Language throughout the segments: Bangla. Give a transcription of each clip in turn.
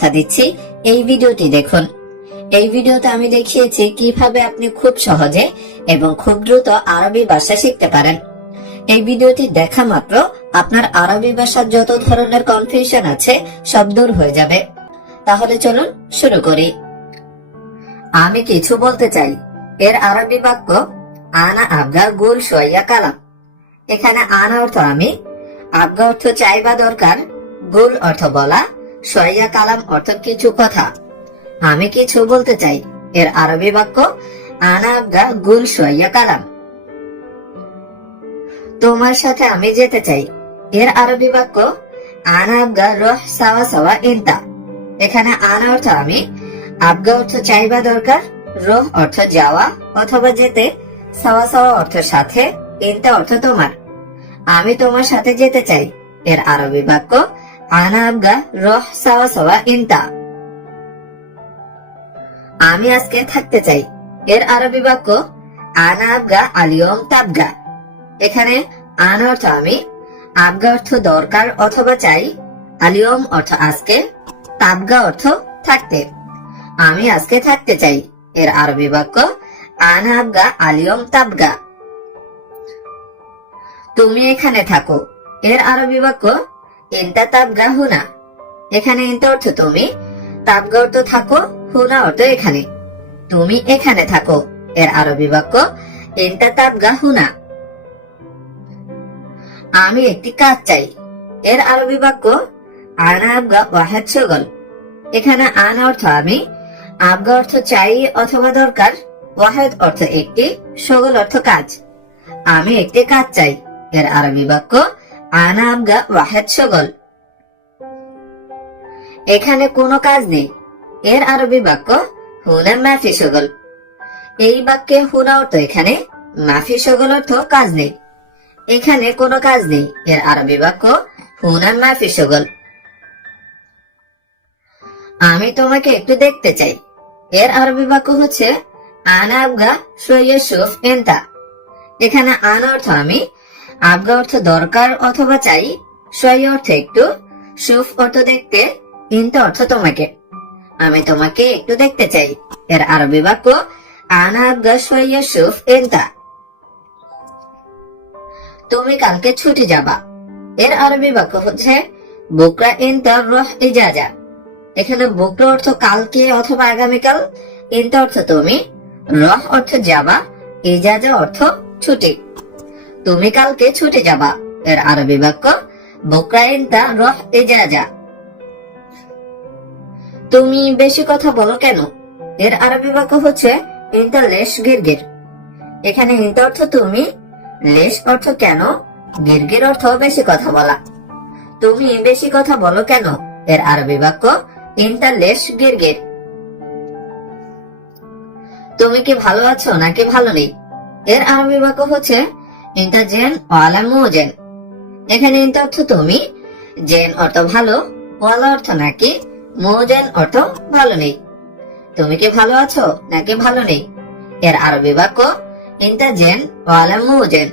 কথা দিচ্ছি এই ভিডিওটি দেখুন। এই ভিডিওতে আমি দেখিয়েছি কিভাবে আপনি খুব সহজে এবং খুব দ্রুত আরবি ভাষা শিখতে পারেন। এই ভিডিওটি দেখা মাত্র আপনার আরবি ভাষার যত ধরনের কনফিউশন আছে সব দূর হয়ে যাবে। তাহলে চলুন শুরু করি। আমি কিছু বলতে চাই এর আরবি বাক্য আনা আবগা গুল শোয়া কালাম। এখানে আনা অর্থ আমি, আবগা অর্থ চাই বা দরকার, গুল অর্থ বলা, শোয়া কালাম অর্থ কিছু কথা। আমি কিছু বলতে চাই এর আরবি বাক্য আনা আবগা গুল শোয়া কালাম। তোমার সাথে আমি যেতে চাই এর আরবি বাক্য আনা আবগা রহ সাওয়া সাওয়া ইনতা। এখানে আনা অর্থ আমি, আবগা অর্থ চাই বা দরকার, রহ অর্থ যাওয়া অথবা যেতে, সাওয়া সাওয়া অর্থ সাথে, ইনতা অর্থ তোমার। আমি তোমার সাথে যেতে চাই এর আরবি বাক্য আনা আবগা রহ সাওয়া সাওয়া ইনতা। আমি আজকে থাকতে চাই এর আরবি বাক্য আনা আবগা আলিয়ম তাবগা। এখানে আনা অর্থ আমি, আবগা অর্থ দরকার অথবা চাই, আলিয়ম অর্থ আজকে, তাবগা অর্থ থাকতে। আমি আজকে থাকতে চাই এর আরবি বাক্য আনা আবগা আলিয়ম তাবগা। তুমি এখানে থাকো এর আরবি বাক্য ইনতা তাবগা হুনা। এখানে ইনতা অর্থ তুমি, তাবগা অর্থ থাকো, হুনা অর্থ এখানে। তুমি এখানে থাকো এর আরবি বাক্য ইনতা তাবগা হুনা। আমি একটি কাজ চাই এর আরবি বাক্য আনা আবগা ওয়াহেদ শগল। এখানে আনা অর্থ আমি, আবগা অর্থ চাই অথবা দরকার, ওয়াহেদ অর্থ একটি, শগল অর্থ কাজ। আমি একটি কাজ চাই এর আরবি বাক্য আনা আবগা ওয়াহেদ শগল। এখানে কোনো কাজ নেই এর আরবি বাক্য হুনা মাফি শগল। এই বাক্যে হুনা অর্থ এখানে, মাফি শগল অর্থ কাজ নেই। এখানে কোনো কাজ নেই এর আরবি বাক্য হুনা মাফি শগল। আমি তোমাকে একটু দেখতে চাই এর আরবি বাক্য হচ্ছে আনা আবগা শোয়া শুফ এন্তা। এখানে আনা অর্থ আমি, আবগা অর্থ দরকার অথবা চাই, শোয়া অর্থ একটু, শুফ অর্থ দেখতে, এন্তা অর্থ তোমাকে। আমি তোমাকে একটু দেখতে চাই এর আরবি বাক্য আনা আবগা শোয়া শুফ এন্তা। তুমি কালকে ছুটি যাবা এর আরবি বাক্য হচ্ছে বুকরা ইনতা রহ ইজাজা। এখানে বুকরা অর্থ কালকে অথবা আগামীকাল, ইনতা অর্থ তুমি, রহ অর্থ যাবা, ইজাজা অর্থ ছুটি। তুমি কালকে ছুটি যাবা এর আরবি বাক্য বুকরা ইনতা রহ ইজাজা। তুমি বেশি কথা বলো কেন এর আরবি বাক্য হচ্ছে ইনতা লেশ গিরগির। এখানে ইনতা অর্থ তুমি, লেশ অর্থ কেন, গিরগির অর্থ বেশি কথা বলা। তুমি বেশি কথা বলো কেন এর আরবি বাক্য ইনতা লেশ গিরগির। তুমি কি ভালো আছো নাকি ভালো নেই এর আরবি বাক্য হচ্ছে ইনতা জেন ওয়ালা মুজেন। এখানে ইনতা অর্থ তুমি, জেন অর্থ ভালো, ওয়ালা অর্থ নাকি, মুজেন অর্থ ভালো নেই। তুমি কি ভালো আছো নাকি ভালো নেই এর আরবি বাক্য ইনতা জেন ওয়ালা মুজেন।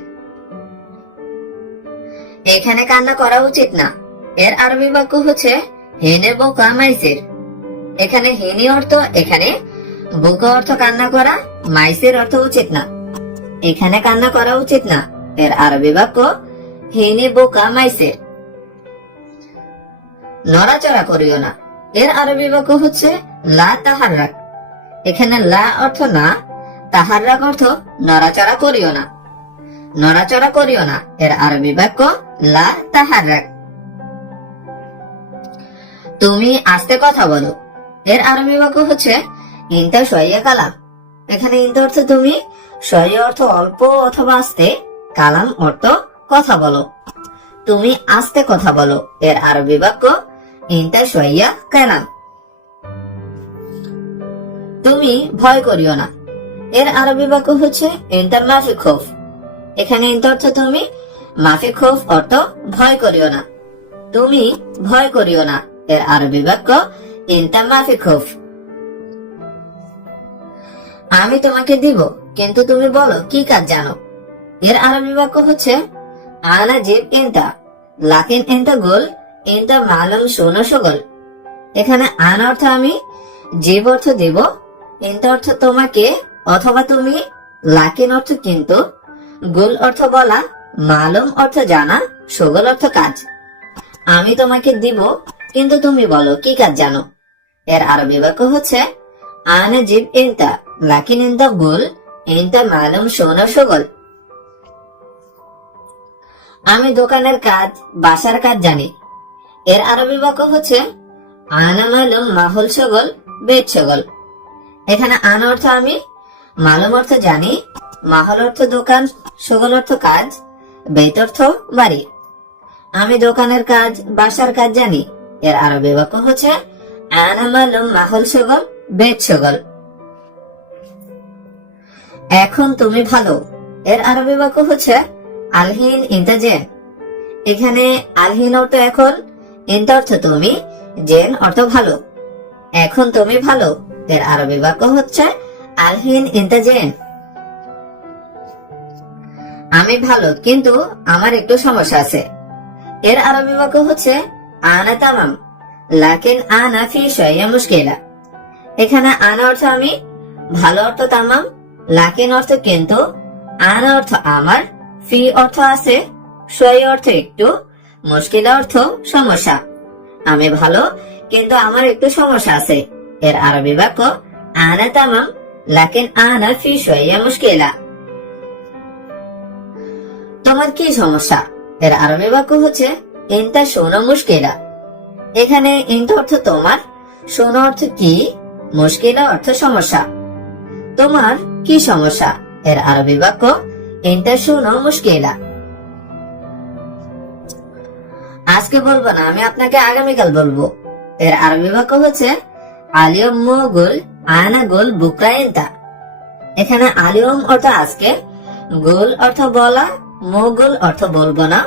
এখানে কান্না করা উচিত না এর আরবি বাক্য হচ্ছে হেনে বোকা মাইসির। এখানে হেনি অর্থ এখানে, বোকা অর্থ কান্না করা, মাইসির অর্থ উচিত না। এখানে কান্না করা উচিত না এর আরবি বাক্য হেনে বোকা মাইসির। নড়াচড়া করিও না এর আরবি বাক্য হচ্ছে লা তাহাররাক। এখানে লা অর্থ না, তাহাররাক অর্থ নড়াচড়া করিও না। নড়াচড়া করিও না এর আরবি বাক্য লা তাহাররাক। তুমি আস্তে কথা বলো এর আরবি বাক্য হচ্ছে ইনতা শোয়া কালাম। এখানে ইনতা অর্থ তুমি, শোয়া অর্থ অল্প অথবা আস্তে, কালাম অর্থ কথা বলো। তুমি আস্তে কথা বলো এর আরবি বাক্য ইনতা শোয়া কালাম। তুমি ভয় করিও না এর আরবি বাক্য হচ্ছে ইনতা মাফি খৌফ। এখানে ইনতা অর্থ তুমি, মাফি খৌফ অর্থ ভয় করিও না। তুমি ভয় করিও না এর আরবি বাক্য ইনতা মাফি খৌফ। আমি তোমাকে দিব কিন্তু তুমি বলো কি কাজ জানো এর আরবি বাক্য হচ্ছে আনা জিব ইনতা লাকিন ইনতা গোল ইনতা মালুম শোনো শগল। এখানে আন অর্থ আমি, জীব অর্থ দেব, ইনতা অর্থ তোমাকে অথবা তুমি, লাকিন অর্থ কিন্তু, গুল অর্থ বলা, মালুম অর্থ জানা, সুগল অর্থ কাজ। আমি তোমাকে দিব কিন্তু তুমি বলো কি কাজ জানো। এর আরবি বাক্য হচ্ছে আনা জিব ইনতা লাকিন ইনতা গুল ইনতা মালুম শোনা সুগল। আমি দোকানের কাজ, বাসার কাজ জানি। এর আরবি বাক্য হচ্ছে আনা মালুম মাহুল সুগল বেদ সুগল। এখানে আনা অর্থ আমি, মালুম অর্থ জানি, মাহল অর্থ দোকান, সুগল অর্থ কাজ, বেত অর্থ বাড়ি। আমি দোকানের কাজ, বাসার কাজ জানি। এর আরবি বাক্য হচ্ছে আনা মালুম মাহুল সুগল বেদ সুগল। এখন তুমি ভালো। এর আরবি বাক্য হচ্ছে আলহিন ইনতা জেন। এখানে আলহিন অর্থ এখন, ইনতা অর্থ তুমি, জেন অর্থ ভালো। এখন তুমি ভালো। এর আরবি বাক্য হচ্ছে আলহিন ইনতা জেন। আমি ভালো কিন্তু আমার একটু সমস্যা আছে। এর আরবি বাক্য হচ্ছে আনা তামাম লাকিন আনা ফি শাইয়া মুশকিলা। এখানে আনা অর্থ আমি, ভালো অর্থ তামাম, লাকিন অর্থ কিন্তু, আনা অর্থ আমার, ফি অর্থ আছে, শাই অর্থ একটু, মুশকিলা অর্থ সমস্যা। আমি ভালো কিন্তু আমার একটু সমস্যা আছে। এর আরবি বাক্য আনা তামাম লাকিন আনা ফি শাইয়া মুশকিলা। তোমার কি সমস্যা? এর আরবি বাক্য হচ্ছে ইনতা শোনো মুশকিলা। এখানে ইনতা অর্থ তোমার, শোনো অর্থ কি, মুশকিলা অর্থ সমস্যা। তোমার কি সমস্যা? এর আরবি বাক্য ইনতা শোনো মুশকিলা। আজকে বলবো না, আমি আপনাকে আগামীকাল বলবো। এর আরবি বাক্য হচ্ছে আলিয়ম মুগুল আনা গুল বুকরা ইনতা। এখানে আলিয়ম অর্থ আজকে, গুল অর্থ বলা, মুগুল অর্থ বলবো না,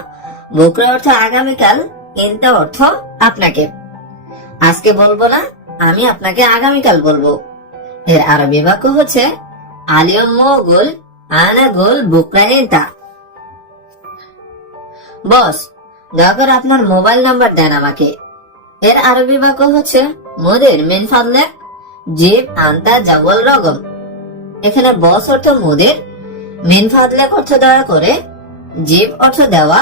বুকরা অর্থ আগামীকাল, ইনতা অর্থ আপনাকে। আজকে বলবো না, আমি আপনাকে আগামীকাল বলবো। এর আরবি বাক্য হচ্ছে আলিয়ম মুগুল আনা গুল বুকরা ইনতা। বস, দয়া করে আপনার মোবাইল নাম্বার দেন আমাকে। এর আরবি বাক্য হচ্ছে মুদির মিন ফাদলাক জিব আনতা জাওয়াল রগম। এখানে বস অর্থ মুদির, মিন ফাদলাক অর্থ দয়া করে, জিব অর্থ দেওয়া,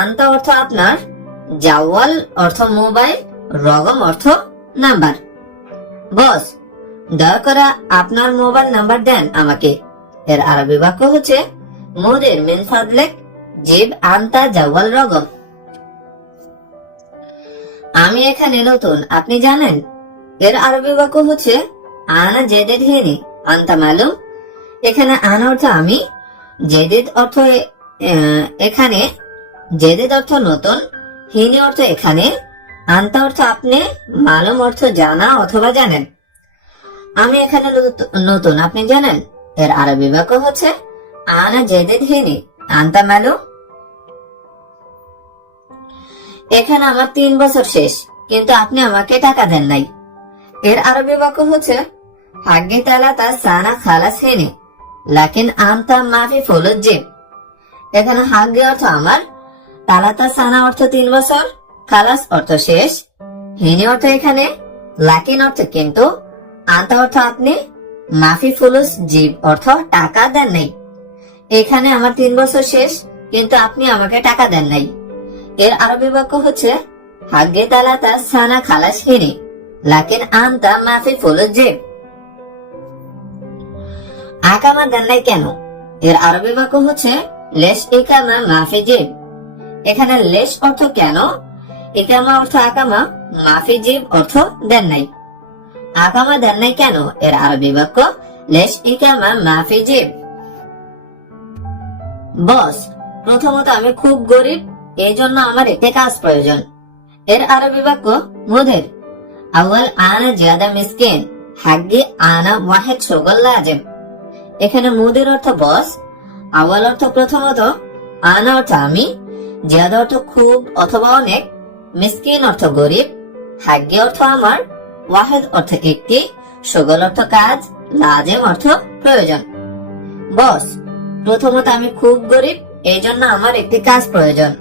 আনতা অর্থ আপনার, জাওয়াল অর্থ মোবাইল, রগম অর্থ নাম্বার। বস, দয়া করে আপনার মোবাইল নাম্বার দেন আমাকে। এর আরবি বাক্য হচ্ছে মুদির মিন ফাদলাক জিব আনতা জাওয়াল রগম। আমি এখানে নতুন, আপনি জানেন। এর আরবি বাক্য হচ্ছে আনা জেদিদ হিনি আনতা মালুম। এখানে আনা অর্থ আমি, জেদিদ অর্থ এখানে, জেদিদ অর্থ নতুন, হিনি অর্থ এখানে, আনতা অর্থ আপনি, মালুম অর্থ জানা অথবা জানেন। আমি এখানে নতুন, আপনি জানেন। এর আরবি বাক্য হচ্ছে আনা জেদিদ হিনি আনতা মালুম। এখানে আমার 3 বছর শেষ কিন্তু আপনি আমাকে টাকা দেন নাই। এর আরবি বাক্য হচ্ছে হাগ্গি তালাতা সানা খালাস হেনি লাকিন আনতা মাফি ফুলুজ জিব। এখানে হাগ্গি অর্থ আমার, তালাতা সানা অর্থ 3 বছর, খালাস অর্থ শেষ, হিনি অর্থ এখানে, লাকিন অর্থ কিন্তু, আনতা অর্থ আপনি, মাফি ফুলুস জিব অর্থ টাকা দেন নাই। এখানে আমার 3 বছর শেষ কিন্তু আপনি আমাকে টাকা দেন নাই। এর আরবি বাক্য হচ্ছে হাগ্গে তালাতা সানা খালাস হিনি লাকিন আনতা মাফি ফুলুজ জিব। আকামা দেন নাই কেন? এর আরবি বাক্য হচ্ছে লেশ ইকামা মাফি জিব। এখানে লেশ অর্থ কেন, ইকামা অর্থ আকামা, মাফি জিব অর্থ দেন নাই। আকামা দেন নাই কেন? এর আরবি বাক্য লেশ ইকামা মাফি জিব। বস, প্রথমত আমি খুব গরিব, এই জন্য আমার একটি কাজ প্রয়োজন। এর আরবি বাক্য মুদির আউয়াল আনা জিয়াদা মিসকিন হাগ্গি আনা ওয়াহিদ শুগল লাজিম। এখানে মুদির অর্থ বস, আউয়াল অর্থ প্রথমত, আনা অর্থ আমি, জিয়াদা অর্থ খুব অথবা অনেক, মিসকিন অর্থ গরিব, হাগ্গি অর্থ আমার, ওয়াহিদ অর্থ একটি, শুগল অর্থ কাজ, লাজিম অর্থ প্রয়োজন। বস, প্রথমত আমি খুব গরিব, এই জন্য আমার একটি কাজ প্রয়োজন।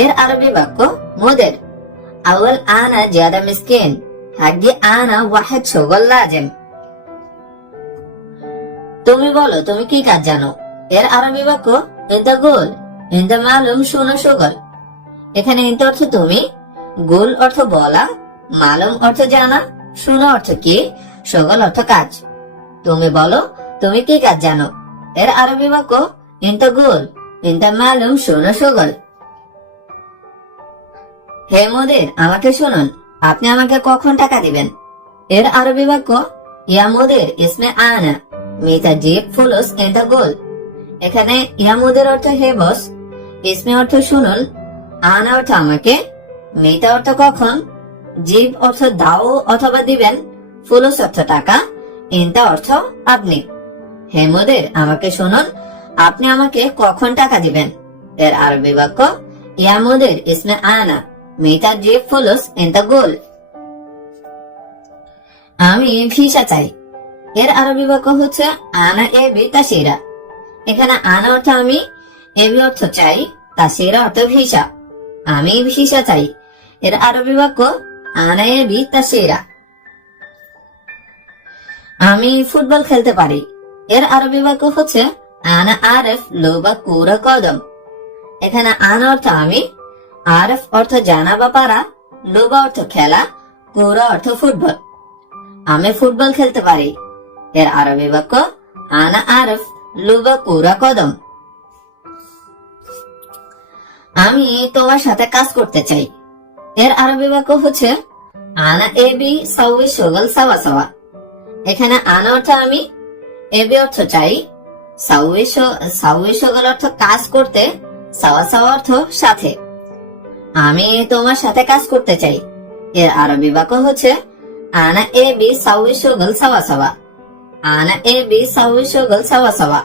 এর আরবি বাক্য মুদির আউয়াল আনা জিয়াদা মিসকিন حقي أنا واحد شغل لازم তুমি বলো তুমি কি কাজ জানো। এর আরবি বাক্য ইনতা গোল, ইনতা মালুম শুনো সুগল। এখানে ইনতা অর্থ তুমি, গোল অর্থ বলা, মালুম অর্থ জানা, শুনো অর্থ কি, সুগল অর্থ কাজ। তুমি বলো তুমি কি কাজ জানো। এর আরবি বাক্য ইনতা গোল, ইনতা মালুম শুনো সুগল। হে মুদির, আমাকে শুনুন, আপনি আমাকে কখন টাকা দিবেন। এর আরবি বাক্য ইয়া মুদির ইসমে আনা মিতা জিব ফুলুস ইনতা গোল। এখানে ইয়া মুদির অর্থ হে বস, ইসমে অর্থ শুনুন, আনা অর্থ আমাকে, মিতা অর্থ কখন, জিব অর্থ দাও অথবা দিবেন, ফুলুস অর্থ টাকা, ইনতা অর্থ আপনি। হে মুদির, আমাকে শুনুন, আপনি আমাকে কখন টাকা দিবেন। এর আরবি বাক্য ইয়া মুদির ইসমে আনা মিতা জিব ফুলুস ইনতা গোল। আমি ভিসা চাই। এর আরবি বাক্য হচ্ছে আনা এ বি তাসিরা। এখানে আনা অর্থ আমি, এবি অর্থ চাই, তাসিরা অর্থ ভিসা। আমি ভিসা চাই। এর আরবি বাক্য আনা এ বি তাসিরা। আমি ফুটবল খেলতে পারি। এর আরবি বাক্য হচ্ছে আনা আরেফ লোবা কুরা কদম। এখানে আনা অর্থ আমি, আরেফ অর্থ জানা বা পারা, লোবা অর্থ খেলা, কুরা অর্থ ফুটবল। আমি ফুটবল খেলতে পারি। এর আরবি বাক্য আনা আরেফ লোবা কুরা কদম। আমি তোমার সাথে কাজ করতে চাই। এর আরবি বাক্য হচ্ছে আনা এবি সাউই সুগল সাওয়া সাওয়া। এখানে আনা অর্থ আমি, এবি অর্থ চাই, সাউই সুগল অর্থ কাজ করতে, সাওয়া সাওয়া অর্থ সাথে। আমি তোমার সাথে কাজ করতে চাই। এর আরবি বাক্য হচ্ছে আনা এবি সাউই সুগল সাওয়া সাওয়া। আনা এবি সাউই সুগল সাওয়া সাওয়া।